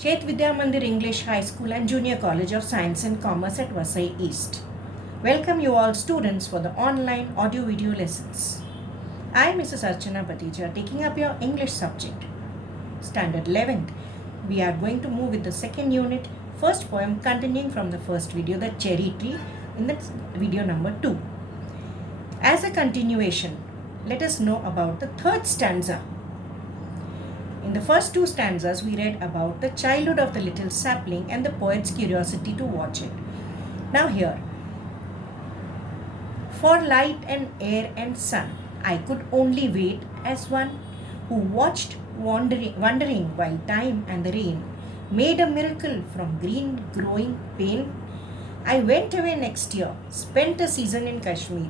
Shet Vidya Mandir English High School and Junior College of Science and Commerce at Vasai East. Welcome you all students for the online audio video lessons. I am Mrs. Archana Patija taking up your English subject. Standard 11th. We are going to move with the second unit, first poem continuing from the first video, The Cherry Tree, in the video number 2. As a continuation, let us know about the third stanza. In the first two stanzas, we read about the childhood of the little sapling and the poet's curiosity to watch it. Now here, for light and air and sun, I could only wait as one who watched wondering while time and the rain made a miracle from green growing pain. I went away next year, spent a season in Kashmir,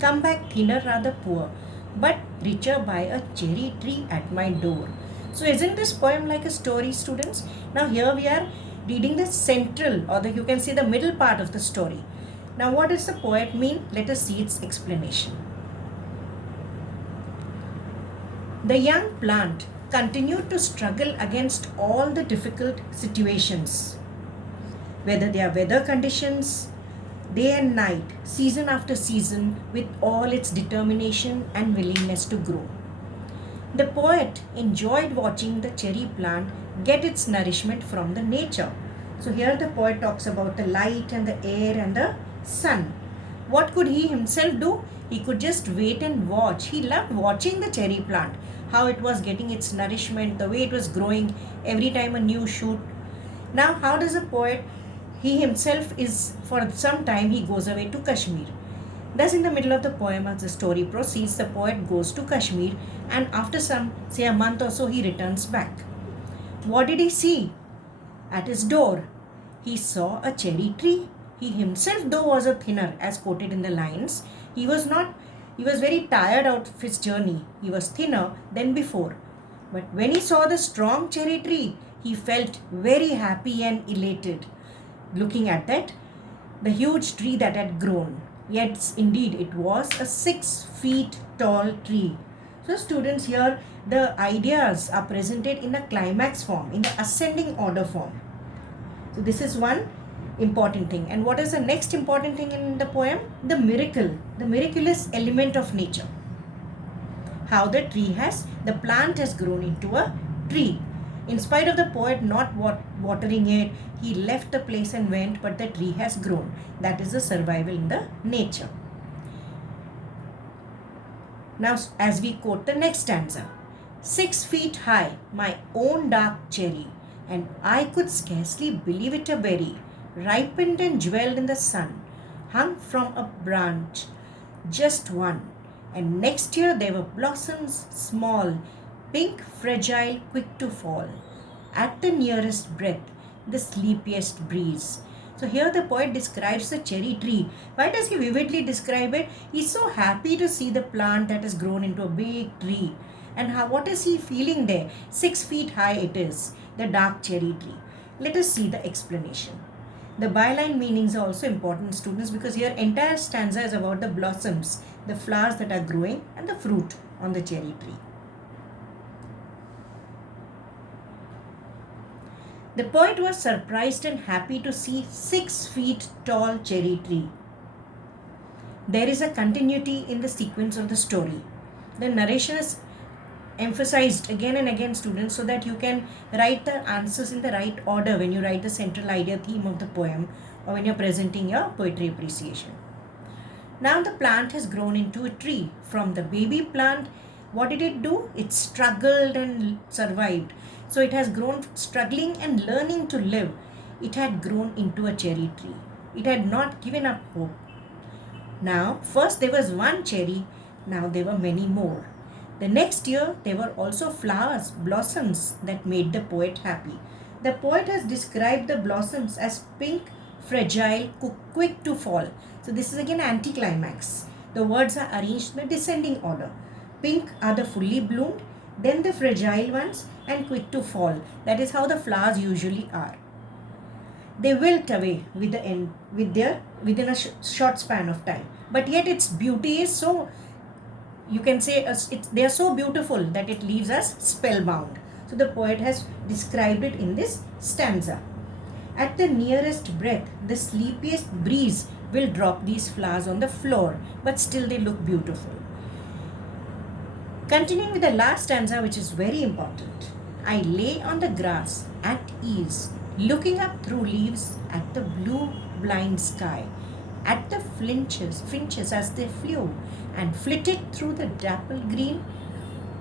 come back thinner rather poor, but richer by a cherry tree at my door. So isn't this poem like a story, students? Now here we are reading the central, or you can say the middle part of the story. Now what does the poet mean? Let us see its explanation. The young plant continued to struggle against all the difficult situations, whether they are weather conditions, day and night, season after season, with all its determination and willingness to grow. The poet enjoyed watching the cherry plant get its nourishment from the nature. So here the poet talks about the light and the air and the sun. What could he himself do? He could just wait and watch. He loved watching the cherry plant, how it was getting its nourishment, the way it was growing every time a new shoot. Now how does a poet, he himself is, for some time he goes away to Kashmir. Thus, in the middle of the poem, as the story proceeds, the poet goes to Kashmir and after say a month or so, he returns back. What did he see? At his door, he saw a cherry tree. He himself, though, was a thinner, as quoted in the lines. He was very tired out of his journey. He was thinner than before. But when he saw the strong cherry tree, he felt very happy and elated. Looking at that, the huge tree that had grown. Yes, indeed, it was a 6 feet tall tree. So students, here the ideas are presented in a climax form, in the ascending order form. So this is one important thing. And what is the next important thing in the poem? The miracle, the miraculous element of nature. How the plant has grown into a tree. In spite of the poet not watering it, he left the place and went, but the tree has grown. That is the survival in the nature. Now, as we quote the next stanza, 6 feet high, my own dark cherry, and I could scarcely believe it a berry, ripened and jeweled in the sun, hung from a branch, just one. And next year there were blossoms small, pink, fragile, quick to fall. At the nearest breath, the sleepiest breeze. So here the poet describes the cherry tree. Why does he vividly describe it? He's so happy to see the plant that has grown into a big tree. And what is he feeling there? 6 feet high it is, the dark cherry tree. Let us see the explanation. The byline meanings are also important, students, because here entire stanza is about the blossoms, the flowers that are growing, and the fruit on the cherry tree. The poet was surprised and happy to see 6 feet tall cherry tree. There is a continuity in the sequence of the story. The narration is emphasized again and again, students, so that you can write the answers in the right order when you write the central idea theme of the poem or when you're presenting your poetry appreciation. Now the plant has grown into a tree. From the baby plant, what did it do? It struggled and survived. So it has grown struggling and learning to live. It had grown into a cherry tree. It had not given up hope. Now, first there was one cherry, now there were many more. The next year, there were also flowers, blossoms that made the poet happy. The poet has described the blossoms as pink, fragile, quick to fall. So this is again anticlimax. The words are arranged in a descending order. Pink are the fully bloomed, then the fragile ones, and quick to fall. That is how the flowers usually are. They wilt away within a short span of time. But yet its beauty is so, you can say, they are so beautiful that it leaves us spellbound. So So the poet has described it in this stanza. At the nearest breath, the sleepiest breeze will drop these flowers on the floor, but still they look beautiful. Continuing with the last stanza, which is very important. I lay on the grass at ease, looking up through leaves at the blue blind sky, at the finches as they flew and flitted through the dappled green,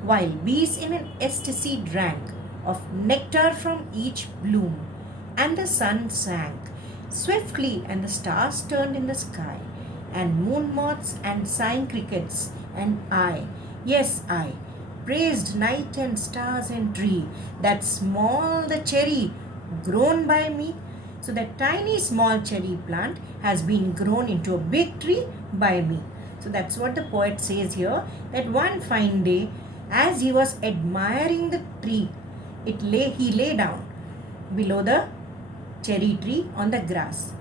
while bees in an ecstasy drank of nectar from each bloom, and the sun sank swiftly, and the stars turned in the sky, and moon moths and sighing crickets, and I, yes, I, praised night and stars and tree, that small the cherry grown by me. So that tiny small cherry plant has been grown into a big tree by me. So that's what the poet says here, that one fine day, as he was admiring the tree, he lay down below the cherry tree on the grass.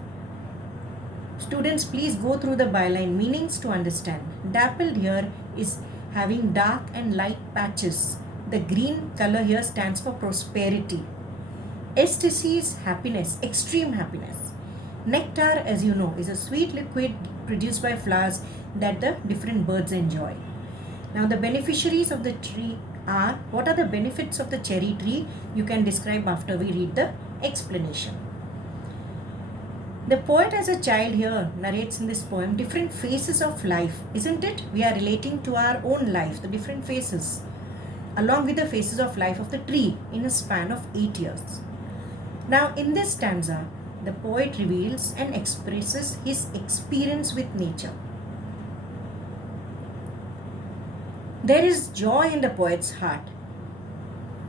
Students, please go through the byline meanings to understand. Dappled here is having dark and light patches. The green color here stands for prosperity. Ecstasy is happiness, extreme happiness. Nectar, as you know, is a sweet liquid produced by flowers that the different birds enjoy. Now the beneficiaries of the tree are, what are the benefits of the cherry tree? You can describe after we read the explanation. The poet as a child here narrates in this poem different phases of life, isn't it? We are relating to our own life, the different phases, along with the phases of life of the tree in a span of 8 years. Now in this stanza, the poet reveals and expresses his experience with nature. There is joy in the poet's heart.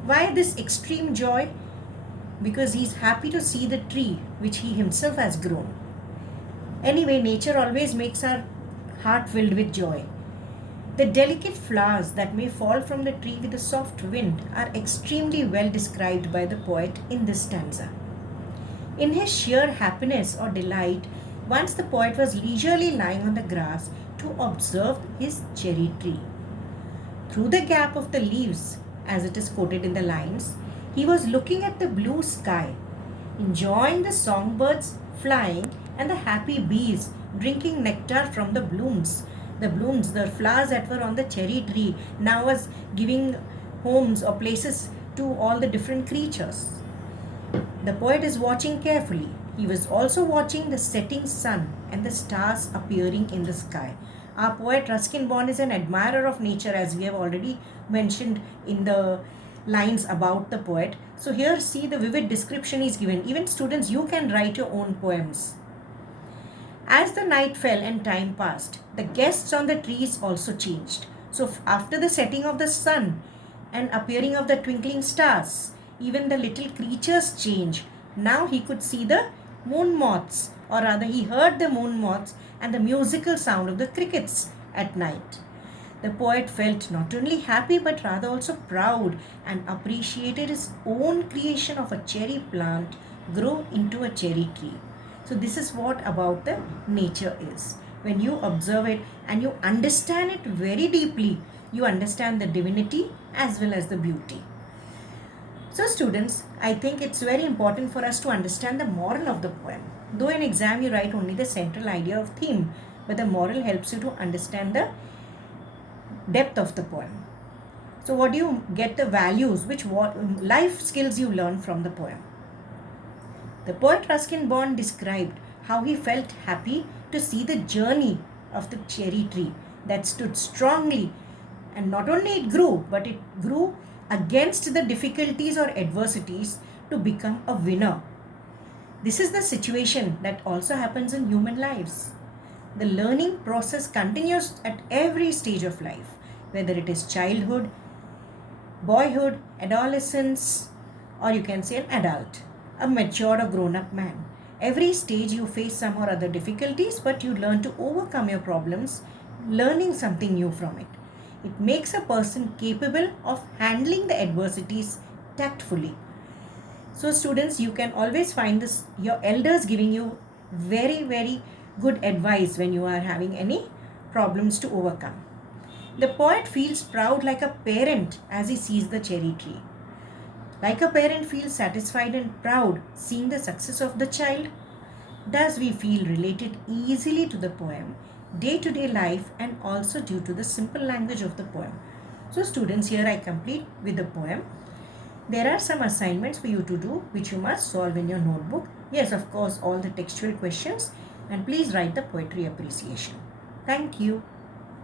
Why this extreme joy? Because he is happy to see the tree which he himself has grown. Anyway, nature always makes our heart filled with joy. The delicate flowers that may fall from the tree with a soft wind are extremely well described by the poet in this stanza. In his sheer happiness or delight, once the poet was leisurely lying on the grass to observe his cherry tree. Through the gap of the leaves, as it is quoted in the lines, he was looking at the blue sky, enjoying the songbirds flying and the happy bees drinking nectar from the blooms. The flowers that were on the cherry tree now was giving homes or places to all the different creatures. The poet is watching carefully. He was also watching the setting sun and the stars appearing in the sky. Our poet Ruskin Bond is an admirer of nature, as we have already mentioned in the lines about the poet. So here see the vivid description is given. Even students, you can write your own poems. As the night fell and time passed, the guests on the trees also changed. So after the setting of the sun and appearing of the twinkling stars, even the little creatures change. Now he could see the moon moths, or rather he heard the moon moths and the musical sound of the crickets at night. The poet felt not only happy but rather also proud and appreciated his own creation of a cherry plant grow into a cherry tree. So this is what about the nature is. When you observe it and you understand it very deeply, you understand the divinity as well as the beauty. So students, I think it's very important for us to understand the moral of the poem. Though in exam you write only the central idea of theme, but the moral helps you to understand the depth of the poem. So what do you get the values, which life skills you learn from the poem? The poet Ruskin Bond described how he felt happy to see the journey of the cherry tree that stood strongly, and not only it grew, but it grew against the difficulties or adversities to become a winner. This is the situation that also happens in human lives. The learning process continues at every stage of life, whether it is childhood, boyhood, adolescence, or you can say an adult, a matured or grown-up man. Every stage you face some or other difficulties, but you learn to overcome your problems, learning something new from it. It makes a person capable of handling the adversities tactfully. So students, you can always find this, your elders giving you very, very good advice when you are having any problems to overcome. The poet feels proud like a parent as he sees the cherry tree. Like a parent feels satisfied and proud seeing the success of the child, thus we feel related easily to the poem, day-to-day life, and also due to the simple language of the poem. So students, here I complete with the poem. There are some assignments for you to do which you must solve in your notebook. Yes, of course, all the textual questions, and please write the poetry appreciation. Thank you.